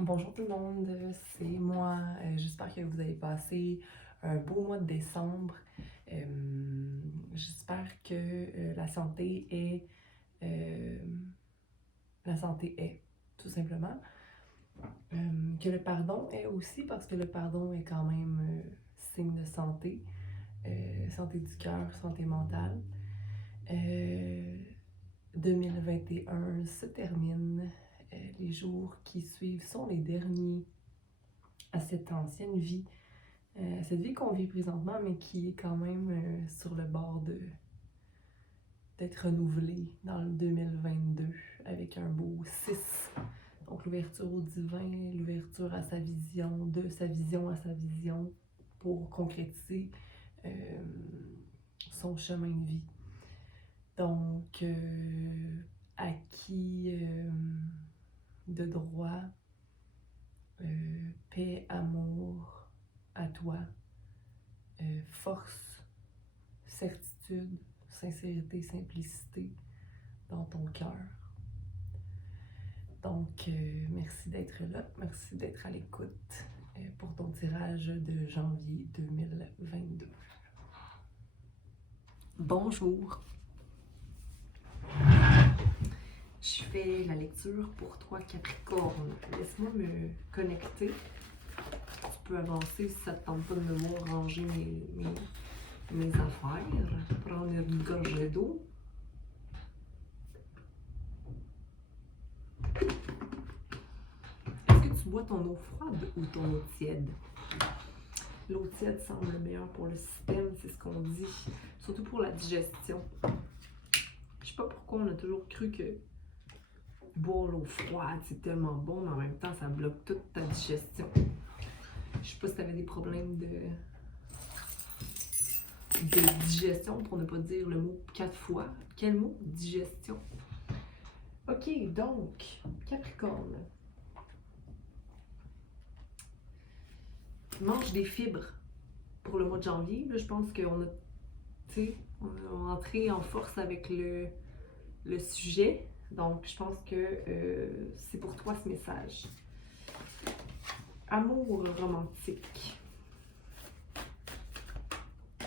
Bonjour tout le monde, c'est moi. J'espère que vous avez passé un beau mois de décembre. J'espère que euh, la santé est, tout simplement. Que le pardon est aussi, parce que le pardon est quand même signe de santé. Santé du cœur, santé mentale. Euh, 2021 se termine. Les jours qui suivent sont les derniers à cette ancienne vie, cette vie qu'on vit présentement, mais qui est quand même sur le bord d'être renouvelée dans le 2022 avec un beau 6. Donc l'ouverture au divin, l'ouverture à sa vision, de sa vision à sa vision pour concrétiser euh, son chemin de vie. Donc, acquis de droit, paix, amour à toi, force, certitude, sincérité, simplicité dans ton cœur. Donc, merci d'être là, merci d'être à l'écoute pour ton tirage de janvier 2022. Bonjour! Je fais la lecture pour toi, Capricorne. Laisse-moi me connecter. Tu peux avancer si ça te tente pas de me voir ranger mes affaires. Prendre une gorgée d'eau. Est-ce que tu bois ton eau froide ou ton eau tiède? L'eau tiède semble meilleure pour le système, c'est ce qu'on dit. Surtout pour la digestion. Je sais pas pourquoi on a toujours cru que boire l'eau froide, c'est tellement bon, mais en même temps, ça bloque toute ta digestion. Je sais pas si tu avais des problèmes de digestion, pour ne pas dire le mot 4 fois. Quel mot? Digestion. Ok, donc, Capricorne. Mange des fibres pour le mois de janvier. Là, je pense qu'on a entré en force avec le sujet. Donc, je pense que c'est pour toi ce message. Amour romantique.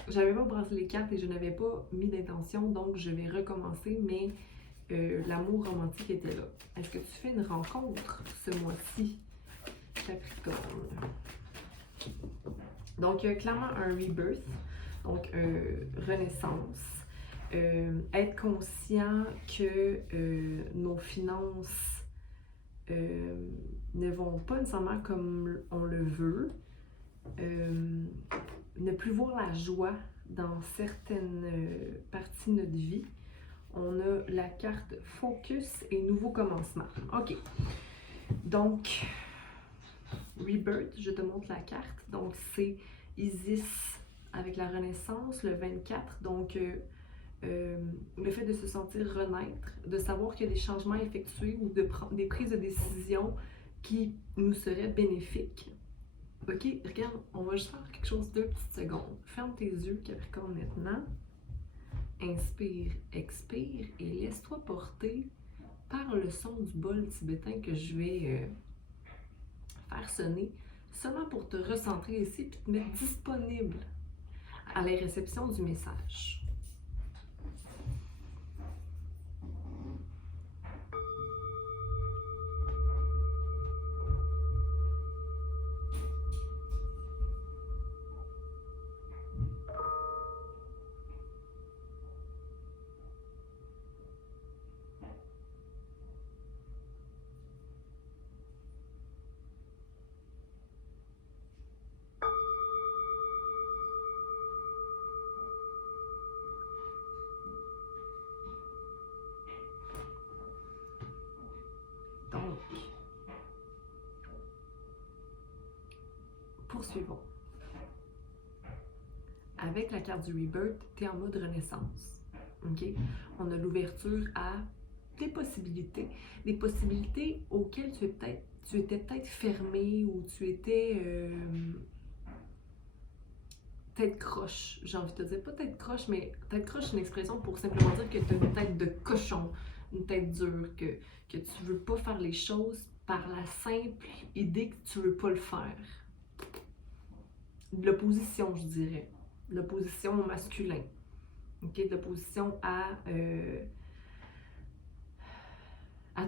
J'avais pas brassé les cartes et je n'avais pas mis d'intention, donc je vais recommencer, mais l'amour romantique était là. Est-ce que tu fais une rencontre ce mois-ci, Capricorne? Donc, il y a clairement un rebirth, donc renaissance. Être conscient que nos finances ne vont pas nécessairement comme on le veut. Ne plus voir la joie dans certaines parties de notre vie. On a la carte Focus et Nouveau commencement. OK. Donc, Rebirth, je te montre la carte. Donc, c'est Isis avec la Renaissance, le 24. Donc, le fait de se sentir renaître, de savoir qu'il y a des changements effectués ou de prendre des prises de décision qui nous seraient bénéfiques. Ok, regarde, on va juste faire quelque chose 2 petites secondes. Ferme tes yeux, Capricorne, maintenant. Inspire, expire et laisse-toi porter par le son du bol tibétain que je vais faire sonner, seulement pour te recentrer ici et te mettre disponible à la réception du message. Donc, poursuivons. Avec la carte du Rebirth, tu es en mode renaissance. Okay? On a l'ouverture à des possibilités auxquelles tu étais peut-être fermé ou tu étais tête croche, j'ai envie de te dire. Pas tête croche, mais tête croche, c'est une expression pour simplement dire que tu as une tête de cochon, une tête dure, que tu veux pas faire les choses par la simple idée que tu ne veux pas le faire. De l'opposition, je dirais. De l'opposition au masculin. Okay? De l'opposition à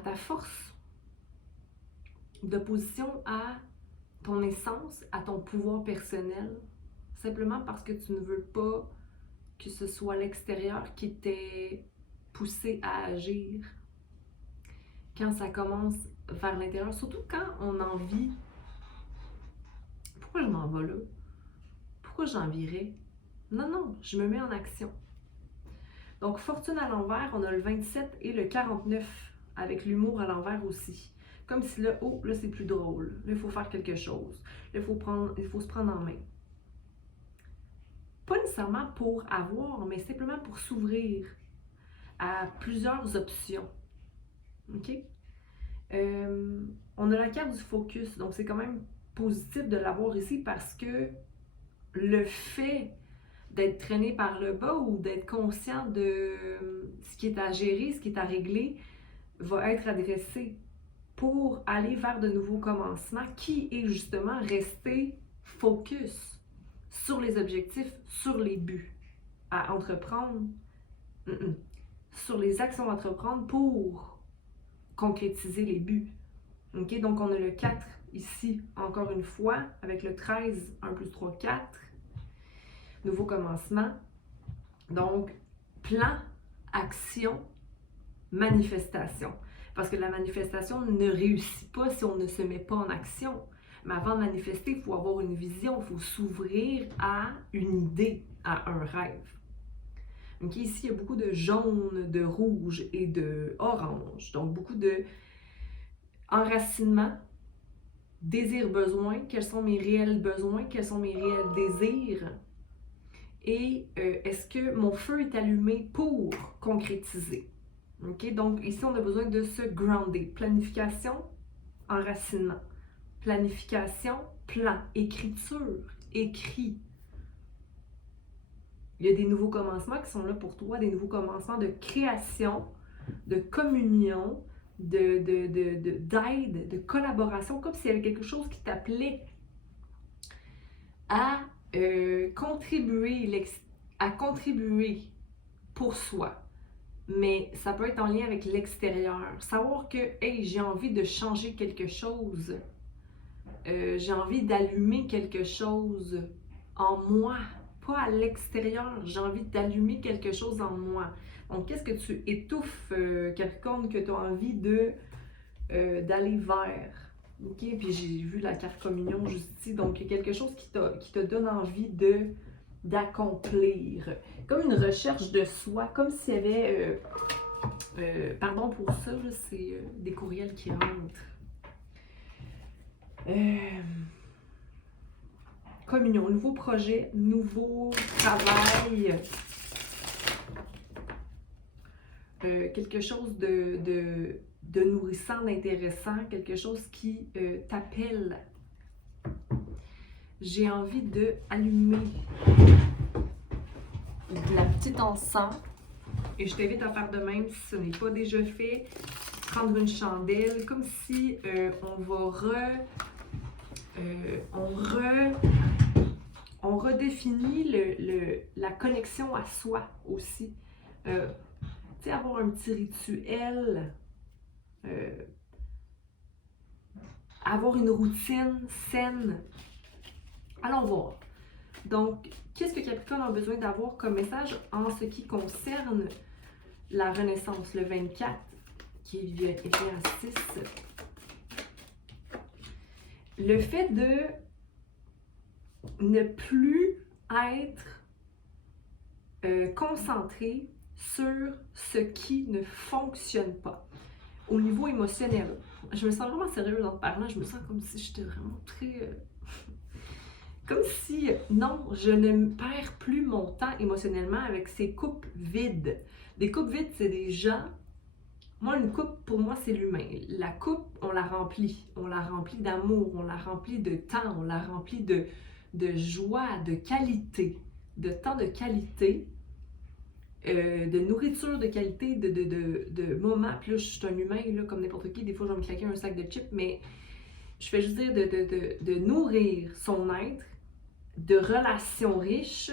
ta force. De l'opposition à ton essence, à ton pouvoir personnel. Simplement parce que tu ne veux pas que ce soit l'extérieur qui t'ait poussé à agir. Quand ça commence vers l'intérieur, surtout quand on envie. Pourquoi je m'en vais là? Pourquoi j'envierais? Non, je me mets en action. Donc, fortune à l'envers, on a le 27 et le 49, avec l'humour à l'envers aussi. Comme si là, oh, là c'est plus drôle. Là, il faut faire quelque chose. Là, il faut se prendre en main. Pas nécessairement pour avoir, mais simplement pour s'ouvrir à plusieurs options. OK? On a la carte du focus, donc c'est quand même positif de l'avoir ici parce que le fait d'être traîné par le bas ou d'être conscient de ce qui est à gérer, ce qui est à régler, va être adressé pour aller vers de nouveaux commencements qui est justement rester focus sur les objectifs, sur les buts à entreprendre, sur les actions à entreprendre pour concrétiser les buts. Okay? Donc, on a le 4 ici, encore une fois, avec le 13, 1 plus 3, 4. Nouveau commencement. Donc, plan, action, manifestation. Parce que la manifestation ne réussit pas si on ne se met pas en action. Mais avant de manifester, il faut avoir une vision, il faut s'ouvrir à une idée, à un rêve. Okay? Ici, il y a beaucoup de jaune, de rouge et de orange. Donc, beaucoup de enracinement, désir, besoin. Quels sont mes réels besoins? Quels sont mes réels désirs? Et est-ce que mon feu est allumé pour concrétiser? Okay? Donc, ici, on a besoin de se grounder. Planification, enracinement. Planification, plan. Écriture, écrit. Il y a des nouveaux commencements qui sont là pour toi, des nouveaux commencements de création, de communion, d'aide, de collaboration, comme s'il y avait quelque chose qui t'appelait à contribuer pour soi. Mais ça peut être en lien avec l'extérieur. Savoir que, hey, j'ai envie de changer quelque chose. J'ai envie d'allumer quelque chose en moi, pas à l'extérieur. J'ai envie d'allumer quelque chose en moi. Donc, qu'est-ce que tu étouffes, Capricorne, que tu as envie d'aller vers? OK? Puis j'ai vu la carte communion juste ici. Donc, il y a quelque chose qui te donne envie d'accomplir. Comme une recherche de soi, comme s'il y avait... pardon pour ça, c'est des courriels qui rentrent. Communion, nouveau projet, nouveau travail. Quelque chose de nourrissant, d'intéressant, quelque chose qui t'appelle. J'ai envie d'allumer de la petite encens et je t'invite à faire de même si ce n'est pas déjà fait. Prendre une chandelle, comme si on redéfinit la connexion à soi aussi. Tu sais, avoir un petit rituel, avoir une routine saine. Allons voir. Donc, qu'est-ce que Capricorne a besoin d'avoir comme message en ce qui concerne la renaissance, le 24, qui est lié à 6. Le fait de ne plus être concentré sur ce qui ne fonctionne pas. Au niveau émotionnel, je me sens vraiment sérieuse en te parlant, je me sens comme si j'étais vraiment très... comme si, non, je ne perds plus mon temps émotionnellement avec ces coupes vides. Des coupes vides, c'est des gens... Moi, une coupe, pour moi, c'est l'humain. La coupe, on la remplit. On la remplit d'amour, on la remplit de temps, on la remplit de joie, de qualité, de temps de qualité. de nourriture de qualité, de moments. Puis là, je suis un humain, là, comme n'importe qui. Des fois, je vais me claquer un sac de chips, mais je fais juste dire de nourrir son être, de relations riches.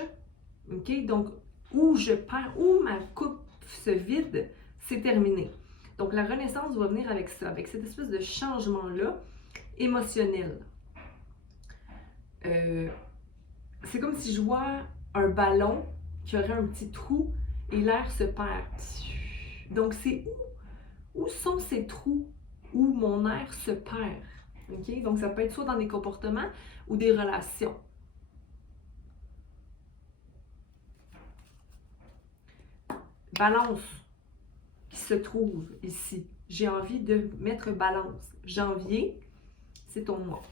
OK? Donc, où je perds, où ma coupe se vide, c'est terminé. Donc, la renaissance va venir avec ça, avec cette espèce de changement-là émotionnel. C'est comme si je vois un ballon qui aurait un petit trou et l'air se perd. Donc, c'est où sont ces trous où mon air se perd? Okay? Donc, ça peut être soit dans des comportements ou des relations. Balance qui se trouve ici. J'ai envie de mettre balance. Janvier, c'est ton mois.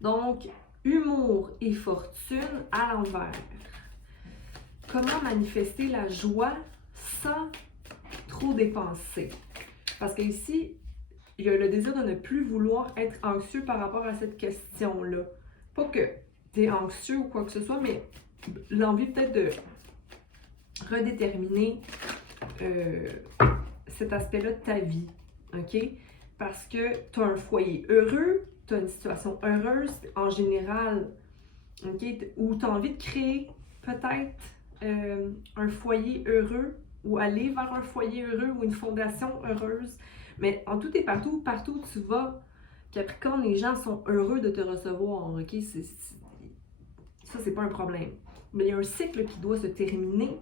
Donc, humour et fortune à l'envers. Comment manifester la joie sans trop dépenser? Parce qu'ici, il y a le désir de ne plus vouloir être anxieux par rapport à cette question-là. Pas que tu es anxieux ou quoi que ce soit, mais l'envie peut-être de redéterminer cet aspect-là de ta vie, OK? Parce que tu as un foyer heureux, tu as une situation heureuse en général, OK? Ou tu as envie de créer peut-être un foyer heureux ou aller vers un foyer heureux ou une fondation heureuse. Mais en tout et partout, partout où tu vas, Capricorne, les gens sont heureux de te recevoir, OK? Ça, c'est pas un problème. Mais il y a un cycle qui doit se terminer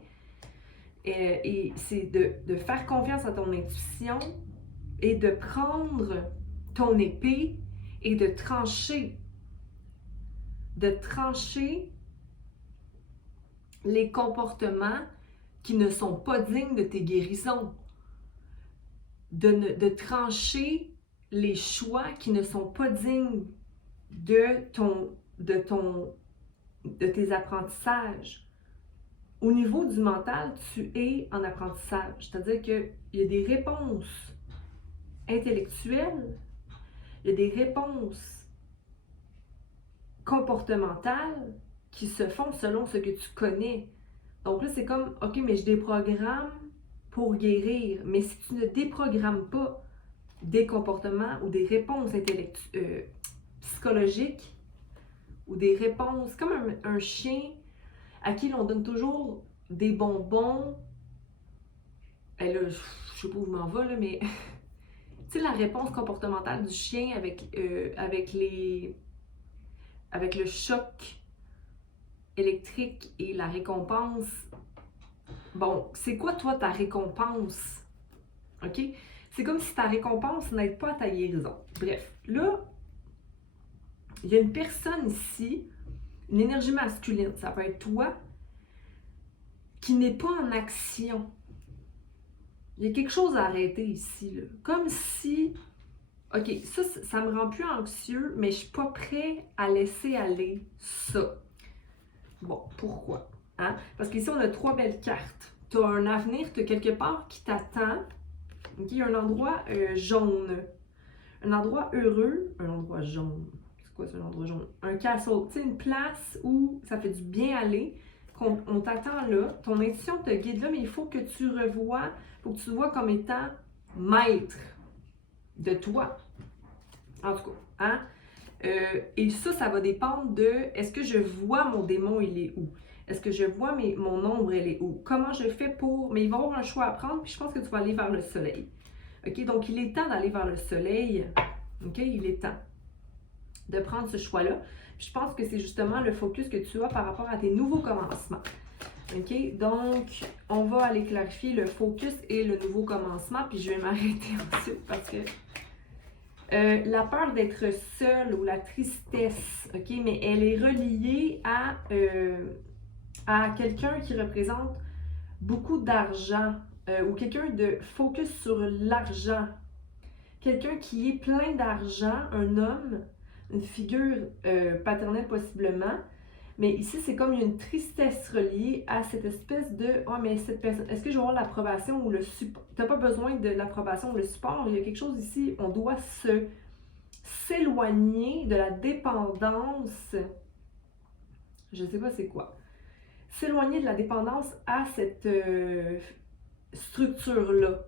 et c'est de faire confiance à ton intuition et de prendre ton épée et de trancher les comportements qui ne sont pas dignes de tes guérisons, de trancher les choix qui ne sont pas dignes de tes apprentissages. Au niveau du mental, tu es en apprentissage, c'est-à-dire qu'il y a des réponses intellectuelles, il y a des réponses comportementales qui se font selon ce que tu connais. Donc là, c'est comme, OK, mais je déprogramme pour guérir. Mais si tu ne déprogrammes pas des comportements ou des réponses psychologiques ou des réponses, comme un chien à qui l'on donne toujours des bonbons. Et là, je sais pas où je m'en vais, là, mais tu sais, la réponse comportementale du chien avec le choc électrique et la récompense. Bon, c'est quoi, toi, ta récompense? OK? C'est comme si ta récompense n'aide pas à ta guérison. Bref, là, il y a une personne ici, une énergie masculine, ça peut être toi, qui n'est pas en action. Il y a quelque chose à arrêter ici, là. Comme si, OK, ça me rend plus anxieux, mais je suis pas prêt à laisser aller ça. Bon, pourquoi? Hein? Parce qu'ici, on a 3 belles cartes. Tu as un avenir, tu as quelque part qui t'attend. Okay? Il y a un endroit jaune. Un endroit heureux. Un endroit jaune. C'est quoi ça, un endroit jaune? Un castle. Tu sais, une place où ça fait du bien aller. On t'attend là. Ton intuition te guide là, mais il faut que tu revoies, il faut que tu te vois comme étant maître de toi. En tout cas, hein? Et ça va dépendre de est-ce que je vois mon démon, il est où? Est-ce que je vois mon ombre, elle est où? Comment je fais pour... Mais il va y avoir un choix à prendre, puis je pense que tu vas aller vers le soleil. OK? Donc, il est temps d'aller vers le soleil. OK? Il est temps de prendre ce choix-là. Puis je pense que c'est justement le focus que tu as par rapport à tes nouveaux commencements. OK? Donc, on va aller clarifier le focus et le nouveau commencement, puis je vais m'arrêter ensuite parce que... la peur d'être seule ou la tristesse, OK, mais elle est reliée à quelqu'un qui représente beaucoup d'argent ou quelqu'un de focus sur l'argent. Quelqu'un qui est plein d'argent, un homme, une figure paternelle possiblement, mais ici c'est comme il y a une tristesse reliée à cette espèce de « Oh, mais cette personne, est-ce que je vais avoir l'approbation ou le support? » Tu n'as pas besoin de l'approbation ou le support, il y a quelque chose ici, on doit s'éloigner de la dépendance. Je ne sais pas c'est quoi. s'éloigner de la dépendance à cette structure-là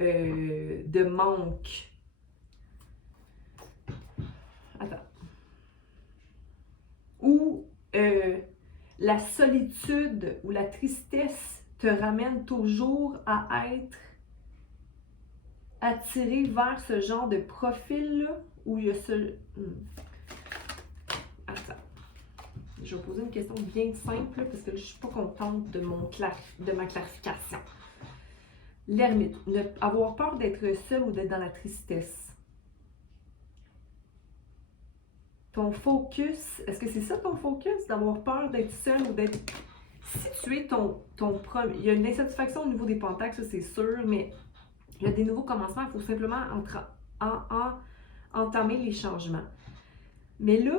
de manque. Attends. Ou la solitude ou la tristesse te ramène toujours à être attiré vers ce genre de profil-là, où il y a ce... Attends. Je vais poser une question bien simple, parce que je ne suis pas contente de ma clarification. L'ermite. Avoir peur d'être seul ou d'être dans la tristesse. Ton focus, est-ce que c'est ça ton focus? D'avoir peur d'être seul ou d'être... Si tu es ton premier... Il y a une insatisfaction au niveau des pentacles, ça c'est sûr, mais il y a des nouveaux commencements, il faut simplement entamer les changements. Mais là,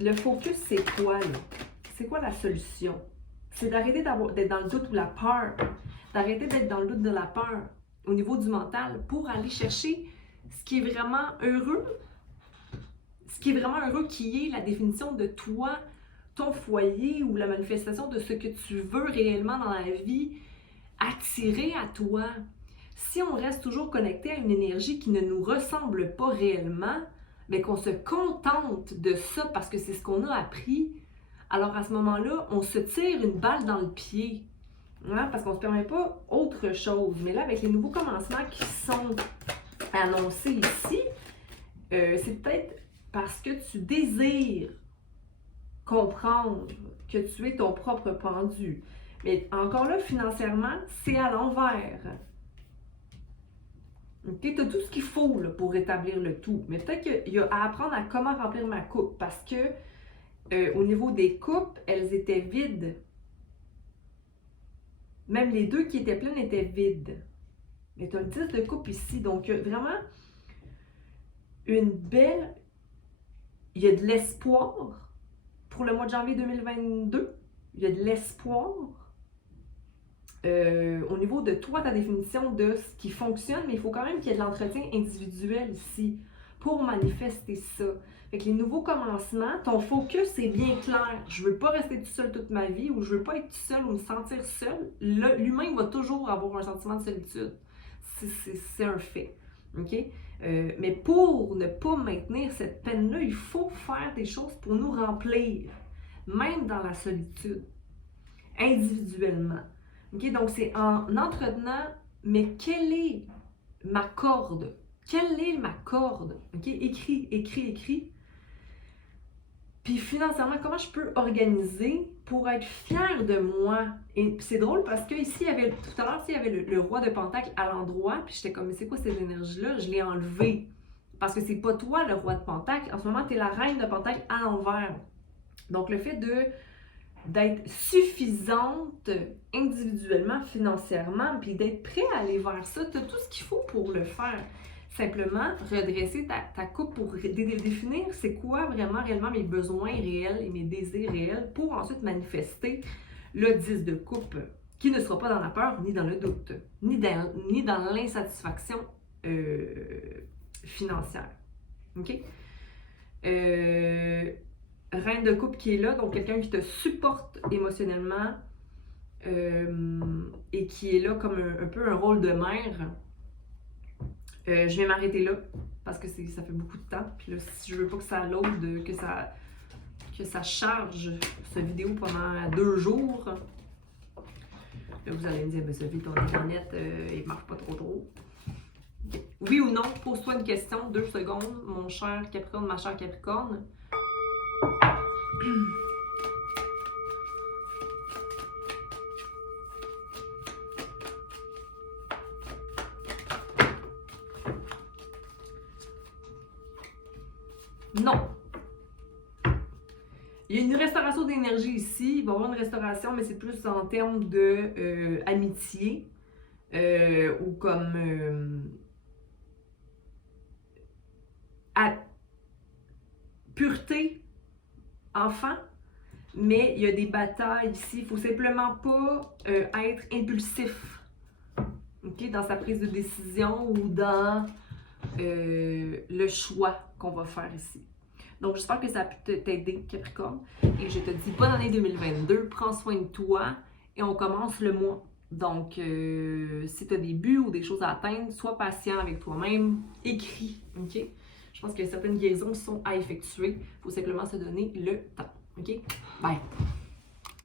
le focus, c'est quoi, là? C'est quoi la solution? C'est d'arrêter d'être dans le doute ou la peur. D'arrêter d'être dans le doute de la peur au niveau du mental pour aller chercher ce qui est vraiment heureux. Ce qui est vraiment heureux, qui est la définition de toi, ton foyer ou la manifestation de ce que tu veux réellement dans la vie, attirer à toi. Si on reste toujours connecté à une énergie qui ne nous ressemble pas réellement, mais qu'on se contente de ça parce que c'est ce qu'on a appris, alors à ce moment-là, on se tire une balle dans le pied. Hein, parce qu'on ne se permet pas autre chose. Mais là, avec les nouveaux commencements qui sont annoncés ici, c'est peut-être parce que tu désires comprendre que tu es ton propre pendu. Mais encore là, financièrement, c'est à l'envers. Okay? Tu as tout ce qu'il faut là, pour rétablir le tout. Mais peut-être qu'il y a à apprendre à comment remplir ma coupe. Parce que au niveau des coupes, elles étaient vides. Même les deux qui étaient pleines étaient vides. Mais tu as le 10 de coupe ici. Donc, vraiment, une belle... Il y a de l'espoir pour le mois de janvier 2022. Il y a de l'espoir. Au niveau de toi, ta définition de ce qui fonctionne, mais il faut quand même qu'il y ait de l'entretien individuel ici pour manifester ça. Fait que les nouveaux commencements, ton focus est bien clair. Je veux pas rester tout seul toute ma vie ou je veux pas être tout seul ou me sentir seul. L'humain va toujours avoir un sentiment de solitude. C'est un fait. OK? Mais pour ne pas maintenir cette peine-là, il faut faire des choses pour nous remplir, même dans la solitude, individuellement. Okay? Donc, c'est en entretenant, mais quelle est ma corde? Quelle est ma corde? Okay? Écris. Puis financièrement, comment je peux organiser pour être fière de moi? Et c'est drôle parce que ici, il y avait, tout à l'heure, il y avait le roi de Pentacle à l'endroit, puis j'étais comme, mais c'est quoi cette énergie-là? Je l'ai enlevée. Parce que c'est pas toi le roi de Pentacle. En ce moment, tu es la reine de Pentacle à l'envers. Donc, le fait d'être suffisante individuellement, financièrement, puis d'être prêt à aller vers ça, tu as tout ce qu'il faut pour le faire. Simplement, redresser ta coupe pour définir c'est quoi réellement mes besoins réels et mes désirs réels pour ensuite manifester le 10 de coupe qui ne sera pas dans la peur, ni dans le doute, ni dans l'insatisfaction financière. OK? Reine de coupe qui est là, donc quelqu'un qui te supporte émotionnellement et qui est là comme un peu un rôle de mère. Je vais m'arrêter là parce que ça fait beaucoup de temps. Puis là, si je veux pas que ça load, que ça charge cette vidéo pendant 2 jours, là, vous allez me dire, mais Sophie, ton internet, il marche pas trop. Okay. Oui ou non, pose-toi une question, 2 secondes, mon cher Capricorne, ma chère Capricorne. Non. Il y a une restauration d'énergie ici. Il va y avoir une restauration, mais c'est plus en termes de amitié ou comme pureté, enfant. Mais il y a des batailles ici. Il ne faut simplement pas être impulsif, okay, dans sa prise de décision ou dans le choix qu'on va faire ici. Donc, j'espère que ça a pu t'aider, Capricorne. Et je te dis bonne année 2022, prends soin de toi et on commence le mois. Donc, si tu as des buts ou des choses à atteindre, sois patient avec toi-même, écris, ok? Je pense qu'il y a certaines guérisons qui sont à effectuer. Il faut simplement se donner le temps, ok? Bye!